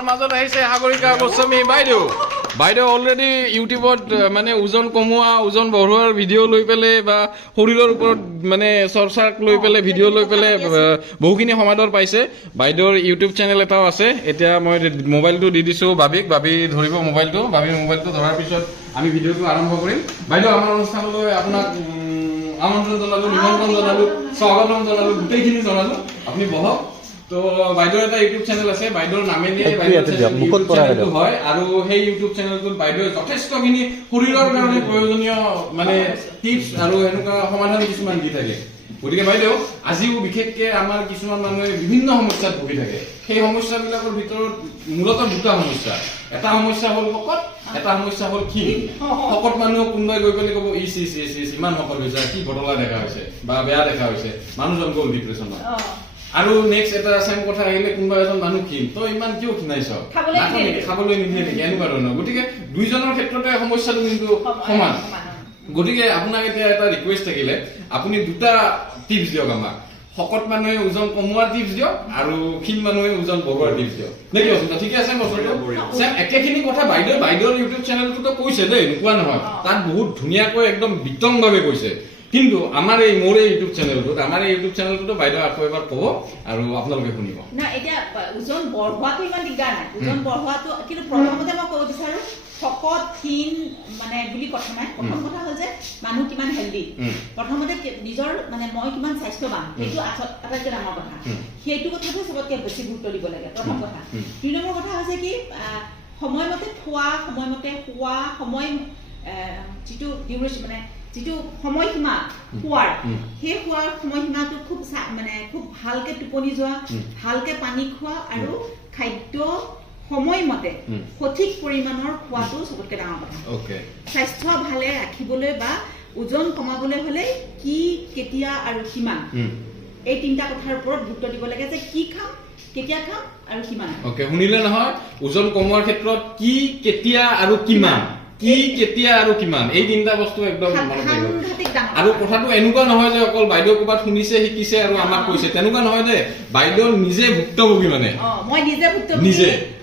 আমাৰ মাজত আহিছে সাগৰিকা গোস্বামী বাইদেউ বাইদেউ অলৰেডি ইউটিউবত মানে ওজন কমোৱা ওজন বঢ়োৱাৰ ভিডিঅ' লৈ পেলাই বা শৰীৰৰ ওপৰত মানে চৰ্চাক লৈ পেলাই ভিডিঅ' লৈ পেলাই বহুখিনি সমাদৰ পাইছে বাইদেউৰ ইউটিউব চেনেল এটাও আছে এতিয়া মই মোবাইলটো দি দিছোঁ বাবি ধৰিব মোবাইলটো বাবিৰ মোবাইলটো ধৰাৰ পিছত আমি ভিডিঅ'টো আৰম্ভ কৰিম বাইদেউ আমাৰ অনুষ্ঠানলৈ আপোনাক আমন্ত্ৰণ জনালো নিমন্ত্ৰণ জনালো স্বাগতম জনালো গোটেইখিনি জনালো আপুনি বহক তো বাইদেউৰ এটা ইউটিউব চেনেল আছে বাইদেউৰ নামেৰে বাইদেউৰ হয় আৰু সেই ইউটিউব চেনেলটোত বাইদেউ যথেষ্টখিনি শৰীৰৰ কাৰণে প্ৰয়োজনীয় মানে টিপছ আৰু এনেকুৱা সমাধান কিছুমান দি থাকে গতিকে বাইদেউ আজিও বিশেষকৈ আমাৰ কিছুমান মানুহে বিভিন্ন সমস্যাত ভুগি থাকে সেই সমস্যাবিলাকৰ ভিতৰত মূলতঃ দুটা সমস্যা এটা সমস্যা হ'ল শকত এটা সমস্যা হ'ল ক্ষীণ শকত মানুহ কোনোবাই গৈ পেলাই ক'ব ইচ ইমান শকত হৈছে কি বটলা দেখা হৈছে বা বেয়া দেখা হৈছে মানুহজন গ'ল ডিপ্ৰেছনত আৰু নেক্সট এটা চেম কথা আহিলে কোনোবা এজন মানুহ ক্ষীণ তই ইমান কিয় ক্ষীণাইছ খাবলৈ নিদিয়ে নেকি এনেকুৱা ধৰণৰ গতিকে দুইজনৰ ক্ষেত্ৰতে সমস্যাটো কিন্তু সমান গতিকে আপোনাক এতিয়া এটা ৰিকুৱেষ্ট থাকিলে আপুনি দুটা টিপছ দিয়ক আমাক শকত মানুহে ওজন কমোৱাৰ টিপছ দিয়ক আৰু ক্ষীণ মানুহে ওজন বঢ়োৱাৰ টিপছ দিয়ক নেকি অসুবিধা ঠিকে আছে একেখিনি কথা বাইদেউৰ ইউটিউব চেনেলটোতো কৈছে দেই নোকোৱা নহয় তাত বহুত ধুনীয়াকৈ একদম বিতংভাৱে কৈছে কিন্তু আমাৰ এই মোৰ ইউটিউব চেনেলটোতো বাইদেউ আকৌ এবাৰ ক'ব আৰু আপোনালোকে শুনিব না এতিয়া ওজন বঢ়োৱাটো ইমান দিগদাৰ নাই ওজন বঢ়োৱাটো কিন্তু প্ৰথমতে মই ক'ব বিচাৰো শকত ক্ষীণ মানে বুলি কথা নাই প্ৰথম কথা হ'ল যে মানুহ কিমান হেল্ডি প্ৰথমতে নিজৰ মানে মই কিমান স্বাস্থ্যৱান সেইটো আটাইতকৈ ডাঙৰ কথা সেইটো কথাটো চবতকৈ বেছি গুৰুত্ব দিব লাগে প্ৰথম কথা দুই নম্বৰ কথা হৈছে কি সময়মতে খোৱা সময়মতে শোৱা সময় যিটো ডিউৰেশ্যন মানে যিটো সময়সীমা খোৱাৰ সেই খোৱাৰ সময়সীমাটো খুব মানে খুব ভালকে টোপনি যোৱা ভালকে পানী খোৱা আৰু খাদ্য সময়মতে সঠিক পৰিমাণৰ খোৱাটো চবতকৈ ডাঙৰ কথা স্বাস্থ্য ভালে ৰাখিবলৈ বা ওজন কমাবলৈ হ'লে কি কেতিয়া আৰু কিমান এই তিনিটা কথাৰ ওপৰত গুৰুত্ব দিব লাগে যে কি খাম কেতিয়া খাম আৰু কিমান শুনিলে নহয় ওজন কমোৱাৰ ক্ষেত্ৰত কি কেতিয়া আৰু কিমান কি কেতিয়া আৰু কিমান এই তিনিটা বস্তু একদম মনত ৰাখিব আৰু কথাটো এনেকুৱা নহয় যে অকল বাইদেউ ক'ৰবাত শুনিছে শিকিছে আৰু আমাক কৈছে তেনেকুৱা নহয় যে বাইদেউ নিজে ভুক্তভোগী মানে মই নিজে ভুক্তভোগী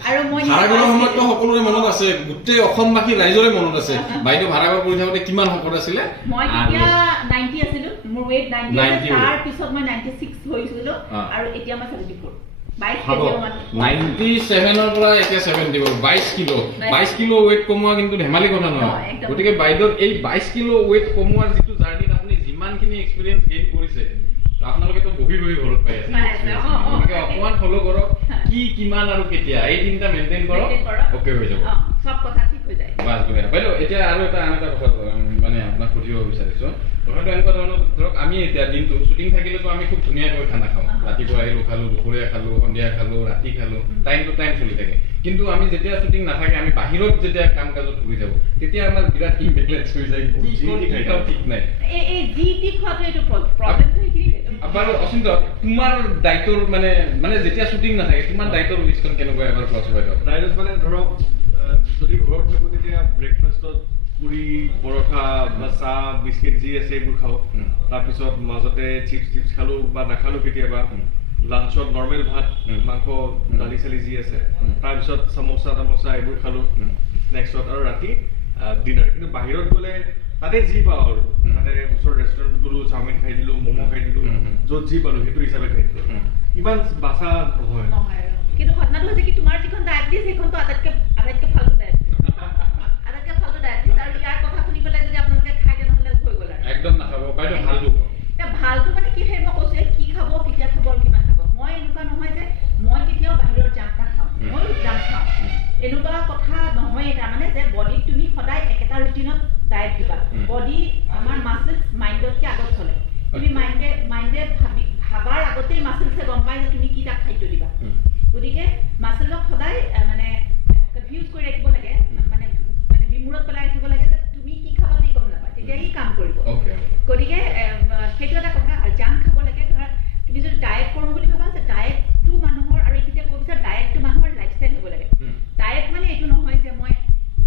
আৰু মই ভাড়াঘৰৰ সময়ততো সকলোৰে মনত আছে গোটেই অসমবাসী ৰাইজৰে মনত আছে বাইদেউ ভাড়াঘৰ কৰি থাকোঁতে কিমান শকত আছিলে মই তেতিয়া 90 আছিলো মোৰ ৱেইট 90 তাৰ পিছত মই 96 হৈছিলো আৰু এতিয়া মই 74 97ৰ পৰা এতিয়া 70 22 কিলো ৱেইট কমোৱা কিন্তু ধেমালি কথা নহয় গতিকে বাইদেউৰ এই 22 কিলো ৱেইট কমোৱাৰ যিটো জাৰ্নিত আপুনি যিমানখিনি এক্সপিৰিয়েঞ্চ গেইন কৰিছে আপোনালোকেতো বহি ঘৰত পাই আছে গতিকে অকণমান ফ'ল' কৰক কি কিমান আৰু কেতিয়া এই তিনিটা মেইনটেইন কৰক অ'কে হৈ যাব সব কথা ঠিক হৈ যায় বাছ বাইদেউ এতিয়া আৰু আন এটা কথা মানে আপোনাক সুধিব বিচাৰিছোঁ কথাটো এনেকুৱা ধৰণৰ ধৰক আমি এতিয়া দিনটো শ্বুটিং থাকিলেতো আমি খুব ধুনীয়াকৈ খানা খাওঁ ৰাতিপুৱা আহিলোঁ খালোঁ দুপৰীয়া খালোঁ সন্ধিয়া খালোঁ ৰাতি খালোঁ টাইম টু টাইম চলি থাকে কিন্তু আমি যেতিয়া শ্বুটিং নাথাকে আমি বাহিৰত যেতিয়া কাম কাজত ঘূৰি যাব তেতিয়া আমাৰ বিৰাট ইম্বেলেঞ্চ হৈ যায় ঠিক নাই বাৰু অচিন্ত তোমাৰ দায়িত্বৰ মানে যেতিয়া শ্বুটিং নাথাকে তোমাৰ দায়িত্বৰ লিষ্টখন কেনেকুৱা এবাৰ কোৱাচোন বাইদেউ দায়িত্ব মানে ধৰক যদি ঘৰত থাকোঁ তেতিয়া ব্ৰেকফাষ্টত পুৰি পৰঠা বা চাহ বিস্কিট যি আছে এইবোৰ খাওঁ তাৰপিছত মাজতে চিপছ খালোঁ বা নাখালোঁ কেতিয়াবা লাঞ্চত নৰ্মেল ভাত মাংস দালি চালি যি আছে তাৰপিছত চামোচা তামোচা এইবোৰ খালোঁ নেক্সটত আৰু ৰাতি ডিনাৰ কিন্তু বাহিৰত গ'লে তাতে যি পাওঁ আৰু তাতে ওচৰৰ ৰেষ্টুৰেণ্ট গ'লোঁ চাওমিন খাই দিলোঁ ম'ম' খাই দিলোঁ য'ত যি পালোঁ সেইটো হিচাপে খাই দিলোঁ ইমান বাচা নহয় কিন্তু ঘটনাটো হৈছে কি তোমাৰ যিখন ডায়েট দিছে সেইখনতো আটাইতকৈ ফাল্টু ডায়েট আৰু ইয়াৰ কথা শুনি পেলাই যদি আপোনালোকে খাই তেনেহ'লে হৈ গ'ল আৰু একদম নাখাব বাইদেউ ভালটো মানে কি সেই মই কৈছোঁ কি খাব কেতিয়া খাব আৰু কিমান খাব মই এনেকুৱা নহয় যে মই কেতিয়াও বাহিৰৰ জাংক নাখাওঁ ময়ো জাংক খাওঁ এনেকুৱা কথা নহয় তাৰমানে যে বডিক তুমি সদায় একেটা ৰুটিনত ডায়েট দিবা বডি আমাৰ মাছলছ মাইণ্ডতকৈ আগত চলে তুমি মাইণ্ডে ভাবাৰ আগতেই মাছলছে গম পায় যে তুমি কি তাক খাদ্য দিবা গতিকে মাছলক সদায় মানে কনফিউজ কৰি ৰাখিব লাগে মানে বিমূৰত পেলাই ৰাখিব লাগে যে তুমি কি খাবা তুমি গম নাপায় তেতিয়া ই কাম কৰিব গতিকে সেইটো এটা কথা আৰু জাংক খাব লাগে ধৰা তুমি যদি ডায়েট কৰোঁ বুলি ভাবা যে ডায়েটটো মানুহৰ আৰু এইখিনিতে ক'ব বিচাৰে ডায়েটটো মানুহৰ লাইফষ্টাইল হ'ব লাগে ডায়েট মানে এইটো নহয় যে মই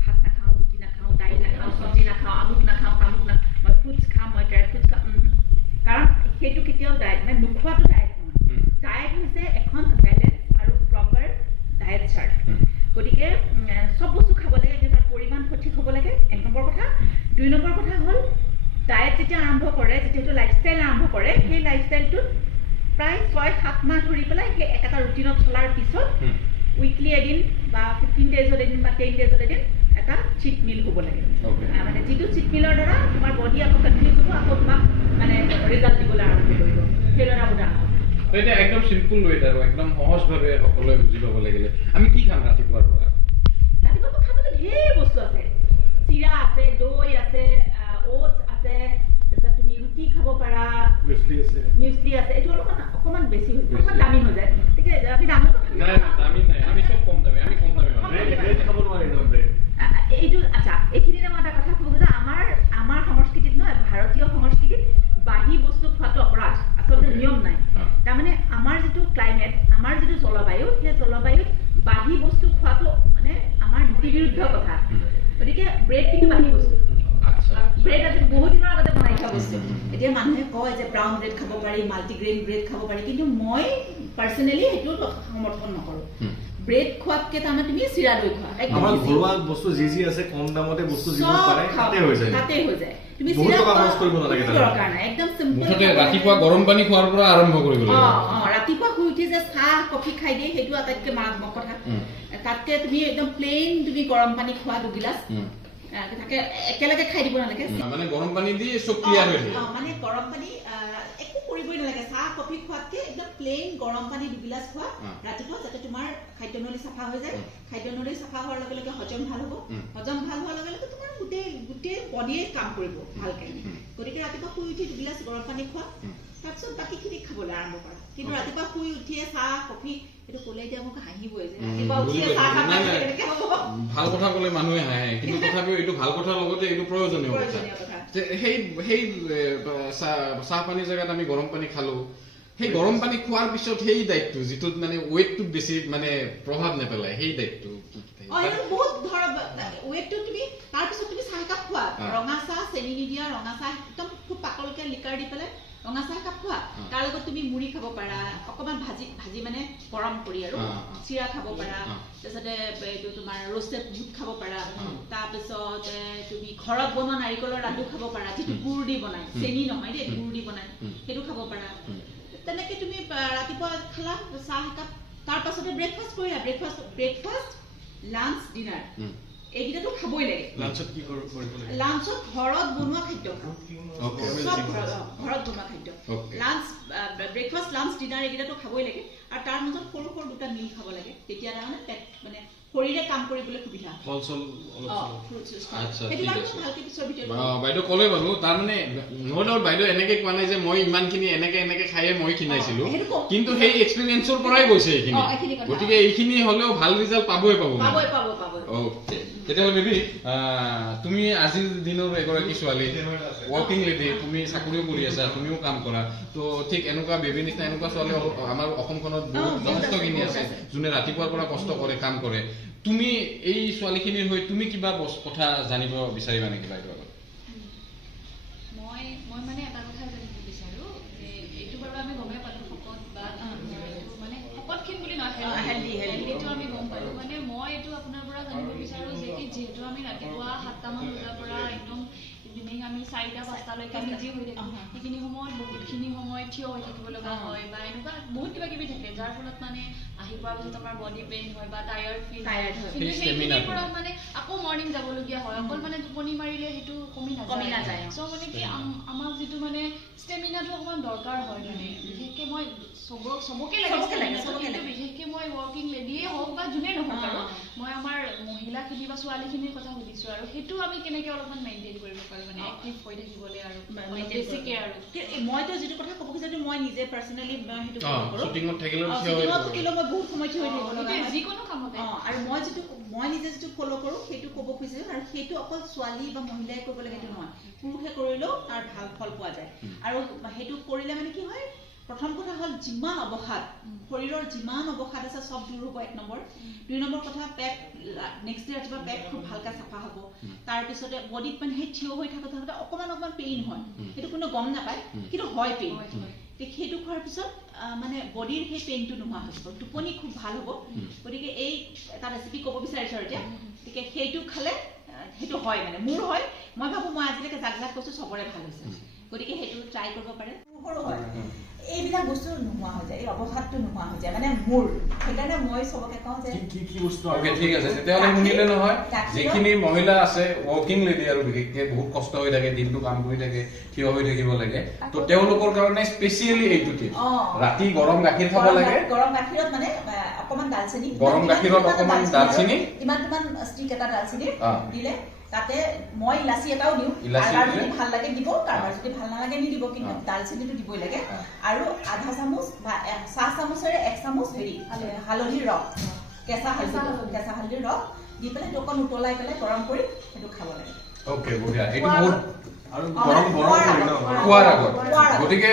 ভাত নাখাওঁ ৰুটি নাখাওঁ দাইল নাখাওঁ চব্জি নাখাওঁ আমুক নাখাওঁ তামুক নাখাওঁ মই ফ্ৰুটছ খাওঁ মই ড্ৰাই ফ্ৰুটছ খাওঁ কাৰণ সেইটো কেতিয়াও ডায়েট মানে নোখোৱাটো ডায়েট নহয় ডায়েট হৈছে এখন বেলেঞ্চ আৰু প্ৰপাৰ ডায়েট চাৰ্ট ষ্টাৰ্ট গতিকে চব বস্তু খাব লাগে কিন্তু তাৰ পৰিমাণ সঠিক হ'ব লাগে 1 নম্বৰ কথা 2 নম্বৰ কথা হ'ল ডায়েট যেতিয়া আৰম্ভ কৰে যেতিয়া লাইফষ্টাইল আৰম্ভ কৰে সেই লাইফষ্টাইলটোত প্ৰায় 6-7 মাহ ধৰি পেলাই সেই এটা ৰুটিনত চলাৰ পিছত উইকলি এদিন বা 15 ডেজত এদিন বা 10 ডেজত এদিন এটা চিট মিল হ'ব লাগে মানে যিটো চিট মিলৰ দ্বাৰা তোমাৰ বডি আকৌ কণ্টিনিউ হ'ব আকৌ তোমাক মানে ৰিজাল্ট দিবলৈ আৰম্ভ কৰিব সেইদৰে উদাহৰণ এটা একদম সিম্পল ৱেত আৰু একদম সহজভাৱে সকলোৱে বুজি পাব লাগিলে আমি কি খাম ৰাতিপুৱাৰ পৰা ৰাতিপুৱা খাবলৈ ঢেৰ বস্তু আছে চিৰা আছে দৈ আছে ওটছ আছে তাৰপিছত তুমি ৰুটি খাব পাৰা মিউছলি আছে এইটো অকণমান বেছি হৈ অকণমান দামী হৈ যায় গতিকে আমি দামী নাই দামী নাই আমি চব কম দামী আমি কম দামী খাব নোৱাৰি এইটো আচ্ছা এইখিনিতে মই এটা কথা ক'ব যে আমাৰ সংস্কৃতিত নহয় ভাৰতীয় সংস্কৃতিত বাঢ়ি বস্তু খোৱাটো অপৰাধ আচলতে নিয়ম নাই তাৰমানে আমাৰ যিটো ক্লাইমেট আমাৰ যিটো জলবায়ু সেই জলবায়ুত বাঢ়ি বস্তু খোৱাটো মানে আমাৰ নীতি বিৰুদ্ধ কথা গতিকে ব্ৰেড কিন্তু বাঢ়ি বস্তু ব্ৰেড আজি বহুত দিনৰ আগতে বনাই খোৱা বস্তু এতিয়া মানুহে কয় যে ব্ৰাউন ব্ৰেড খাব পাৰি মাল্টিগ্ৰেইন ব্ৰেড খাব পাৰি কিন্তু মই পাৰ্চনেলি সেইটো সমৰ্থন নকৰোঁ ব্ৰেড খোৱাতকে তাৰমানে তুমি চিৰা দৈ খোৱা আমাৰ ঘৰুৱা বস্তু যি আছে কম দামতে বস্তু যিবোৰ পাৰে তাতে হৈ যায় তুমি বহুত টকা খৰচ কৰিব নালাগে দৰকাৰ নাই একদম সিম্পল মুঠতে ৰাতিপুৱা গৰম পানী খোৱাৰ পৰা আৰম্ভ কৰিব লাগিব ৰাতিপুৱা শুই উঠি যে চাহ কফি খাই দিয়ে সেইটো আটাইতকৈ মাৰাত্মক কথা তাতকে তুমি একদম প্লেইন তুমি গৰম পানী খোৱা 2 গিলাচ তাকে একেলগে খাই দিব নালাগে মানে গৰম পানী দি চব ক্লিয়াৰ হৈ থাকে মানে গৰম পানী একো কৰিবই নালাগে চাহ কফি খোৱাতকে একদম প্লেইন গৰম পানী 2 গিলাচ খোৱা ৰাতিপুৱা যাতে তোমাৰ খাদ্যনলী চাফা হৈ যায় খাদ্যনলী চাফা হোৱাৰ লগে লগে হজম ভাল হ'ব হজম ভাল হোৱাৰ লগে লগে তোমাৰ গোটেই বডিয়ে কাম কৰিব ভালকে গতিকে ৰাতিপুৱা শুই উঠি 2 গিলাচ গৰম পানী খোৱা তাৰপিছত বাকীখিনি খাবলৈ আৰম্ভ কৰা কিন্তু ৰাতিপুৱা শুই উঠিয়ে চাহ কফি এইটো ক'লে এতিয়া মোক হাঁহিবই যে ৰাতিপুৱা উঠিয়ে চাহ খাব কেনেকৈ হ'ব ভাল কথা ক'লে মানুহে হাঁহে কিন্তু তথাপিও এইটো ভাল কথাৰ লগতে এইটো প্ৰয়োজনীয় কথা সেই চাহ পানীৰ জেগাত আমি গৰম পানী খালো সেই গৰম পানী খোৱাৰ পিছত সেই দায়িত্ব যিটোত মানে ৱেটটো বেছি মানে প্ৰভাৱ নেপেলায় সেই দায়িত্ব বহুত ধৰ ৱেটটো তুমি তাৰপিছত তুমি চাহ একাপ খোৱা ৰঙা চাহ চেনি নিদিয়া ৰঙা চাহ একদম খুব পাতলকে লিকাৰ দি পেলাই ৰঙা চাহ একাপ খোৱা তাৰ লগত তুমি মুড়ি খাব পাৰা অকণমান ভাজি মানে গৰম কৰি আৰু চিৰা খাব পাৰা তাৰপিছতে এইটো তোমাৰ ৰোষ্টেড বুট খাব পাৰা তাৰপিছত তুমি ঘৰত বনোৱা নাৰিকলৰ লাডু খাব পাৰা যিটো গুড় দি বনাই চেনি নহয় দেই গুড় দি বনাই সেইটো খাব পাৰা তেনেকে তুমি ৰাতিপুৱা খালা চাহ একাপ তাৰ পাছতে ব্ৰেকফাষ্ট কৰিলা ব্ৰেকফাষ্ট লাঞ্চ ডিনাৰ এইকেইটাতো খাবই লাগে লাঞ্চত কি কৰিব লাগে লাঞ্চত ঘৰত বনোৱা খাদ্য খাওঁ চব ঘৰত বনোৱা খাদ্য লাঞ্চ ব্ৰেকফাষ্ট লাঞ্চ ডিনাৰ এইকেইটাতো খাবই লাগে আৰু তাৰ মাজত সৰু সৰু 2টা মিল খাব লাগে তেতিয়া তাৰমানে পেট মানে শৰীৰে কাম কৰিবলৈ সুবিধা বাইদেউ ক'লে বাৰু তাৰমানে নো ডাউট বাইদেউ এনেকে কোৱা নাই যে মই ইমানখিনি এনেকে খায়ে মই কিনাইছিলো কিন্তু সেই এক্সপিৰিয়েঞ্চৰ পৰাই গৈছে এইখিনি গতিকে এইখিনি হ'লেও ভাল ৰিজাল্ট পাবই পাব অ'কে তেতিয়াহ'লে বেবি তুমি আজিৰ দিনৰ এগৰাকী ছোৱালী ৱৰ্কিং লেডি তুমি চাকৰিও কৰি আছা তুমিও কাম কৰা তো ঠিক এনেকুৱা বেবি নিচিনা এনেকুৱা ছোৱালী আমাৰ অসমখনত যথেষ্টখিনি আছে যোনে ৰাতিপুৱাৰ পৰা কষ্ট কৰে কাম কৰে তুমি এই ছোৱালীখিনিৰ হৈ তুমি কিবা কথা জানিব বিচাৰিবা নেকি বাইদেউ মই মানে এটা কথা জানিব বিচাৰো যে এইটো বাৰু আমি গমেই পালো শকত বা মানে শকতখিন বুলি নহয় হেল্ডিটো আমি গম পালো মানে মই এইটো আপোনাৰ পৰা জানিব বিচাৰো যে কি যিহেতু আমি ৰাতিপুৱা 7টামান বজাৰ পৰা একদম ইভিনিং আমি 4টা-5টালৈকে বিজি হৈ থাকো সেইখিনি সময়ত বহুতখিনি সময় থিয় হৈ থাকিব লগা হয় বা এনেকুৱা বহুত কিবা কিবি থাকে যাৰ ফলত মানে আহি পোৱাৰ পিছত আমাৰ বডি পেইন হয় বা টায়াৰ্ড ফিল হয় কিন্তু সেইখিনিৰ পৰা মানে আকৌ মৰ্ণিং যাবলগীয়া হয় অকল মানে টোপনি মাৰিলে সেইটো কমি নাযায় চ' মানে কি আমাক যিটো মানে ষ্টেমিনাটো অকণমান দৰকাৰ হয় মানে বিশেষকৈ মই চবকে লাগে বিশেষকৈ মই ৱৰ্কিং লেডিয়ে হওক বা যোনে নহওক আৰু মই আমাৰ মহিলাখিনি বা ছোৱালীখিনিৰ কথা সুধিছোঁ আৰু সেইটো আমি কেনেকৈ অলপমান মেইনটেইন কৰিব পাৰোঁ মানে এক্টিভ হৈ থাকিবলৈ আৰু বেছিকৈ আৰু মইতো যিটো কথা ক'ব খুজিছো মই নিজে পাৰ্চনেলি সেইটো শ্বুটিঙত থাকিলেও মই বহুত সময় থিয় হৈ থাকিব লগা হয় যিকোনো কামতে আৰু মই নিজে যিটো ফ'ল' কৰোঁ সেইটো ক'ব খুজিছোঁ আৰু সেইটো অকল ছোৱালী বা মহিলাই কৰিব লাগে সেইটো নহয় পুৰুষে কৰিলেও তাৰ ভাল ফল পোৱা যায় আৰু সেইটো কৰিলে মানে কি হয় প্ৰথম কথা হ'ল যিমান অৱসাদ শৰীৰৰ যিমান অৱসাদ আছে চব দূৰ হ'ব 1 নম্বৰ 2 নম্বৰ কথা পেট নেক্সট ডে ৰাতিপুৱা পেট খুব ভালকৈ চাফা হ'ব তাৰপিছতে বডিত মানে সেই থিয় হৈ থাকোঁতে অকণমান পেইন হয় সেইটো কোনো গম নাপায় কিন্তু হয় পেইন সেইটো খোৱাৰ পিছত মানে বডিৰ সেই পেইনটো নোহোৱা হৈ যাব টোপনি খুব ভাল হ'ব গতিকে এই এটা ৰেচিপি ক'ব বিচাৰিছোঁ আৰু এতিয়া গতিকে সেইটো খালে সেইটো হয় মানে মোৰ হয় মই ভাবোঁ মই আজিলৈকে যাক যাক কৈছোঁ চবৰে ভাল হৈছে গতিকে সেইটো ট্ৰাই কৰিব পাৰে সৰু হয় এইবিলাক বস্তু নোহোৱা হৈ যায় এই অৱসাদটো নোহোৱা হৈ যায় মানে মোৰ সেইকাৰণে মই চবকে কওঁ যে কি বস্তু ওকে ঠিক আছে তেতিয়াহ'লে শুনিলে নহয় যিখিনি মহিলা আছে ৱৰ্কিং লেডি আৰু বিশেষকৈ বহুত কষ্ট হৈ থাকে দিনটো কাম কৰি থাকে থিয় হৈ থাকিব লাগে তো তেওঁলোকৰ কাৰণে স্পেচিয়েলি এইটো টিপছ ৰাতি গৰম গাখীৰ খাব লাগে গৰম গাখীৰত মানে অকমান দালচেনি গৰম গাখীৰত অকমান দালচেনি ইমান ষ্টিক এটা দালচেনি দিলে তাতে মই ইলাচি এটাও দিওঁ কাৰবাৰ যদি ভাল লাগে দিব কাৰবাৰ যদি ভাল নালাগে নিদিব কিন্তু দালচেনিটো দিবই লাগে আৰু আধা চামুচ বা চাহ চামুচেৰে 1 চামুচ হেৰি হালধিৰ ৰস কেঁচা হালধিৰ ৰস দি পেলাই অকণ উতলাই পেলাই গৰম কৰি সেইটো খাব লাগে ওকে বঢ়িয়া এইটো বহুত আৰু গৰম কৰি ন খোৱাৰ আগত গতিকে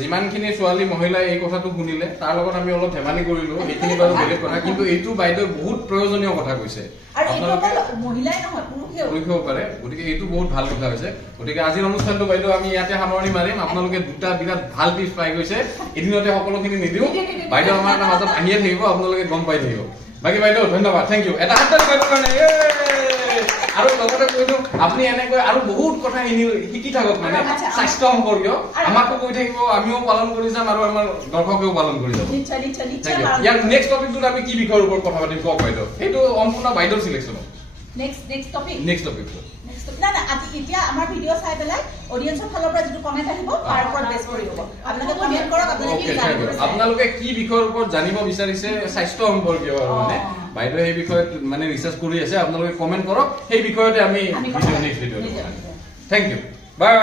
যিমানখিনি ছোৱালী মহিলাই এই কথাটো শুনিলে তাৰ লগত আমি অলপ ধেমালি কৰিলো এইখিনি বাৰু বেলেগ কথা কিন্তু এইটো বাইদেউ বহুত প্ৰয়োজনীয় কথা কৈছে আপোনালোকে মহিলাই নহয় পুৰুষেও পাৰে গতিকে এইটো বহুত ভাল কথা হৈছে গতিকে আজিৰ অনুষ্ঠানটো বাইদেউ আমি ইয়াতে সামৰণি মাৰিম আপোনালোকে দুটা বিৰাট ভাল টিপছ পাই গৈছে এদিনতে সকলোখিনি নিদিওঁ বাইদেউ আমাৰ মাজত আহিয়ে থাকিব আপোনালোকে গম পাই থাকিব বাকী বাইদেউ ধন্যবাদ থেংক ইউ এটা হাত বাইদেউৰ কাৰণে আৰু লগতে কৈছো আপুনি এনেকৈ আৰু বহুত কথা শিকি থাকক মানে স্বাস্থ্য সম্পৰ্কীয় আমাকো কৈ থাকিব আমিও পালন কৰি যাম আৰু আমাৰ দৰ্শকেও পালন কৰি যাব ইয়াৰ নেক্সট টপিকটোত আমি কি বিষয়ৰ ওপৰত কথা পাতিম কওক বাইদেউ সেইটো সম্পূৰ্ণ বাইদেউৰ চিলেকশ্যন নেক্সট টপিক না আজি এতিয়া আমাৰ ভিডিঅ' চাই পেলাই অডিয়েন্সৰ ফালৰ পৰা যিটো কমেন্ট আহিব তাৰ ওপৰত বেছ কৰি হ'ব আপোনালোকে কমেন্ট কৰক আপোনালোকে কি বিষয়ৰ ওপৰত জানিব বিচাৰিছে স্বাস্থ্য সম্পৰ্কীয় আৰু মানে বাইদেউ সেই বিষয়ত মানে ৰিচাৰ্চ কৰি আছে আপোনালোকে কমেন্ট কৰক সেই বিষয়তে আমি video' next video' thank you by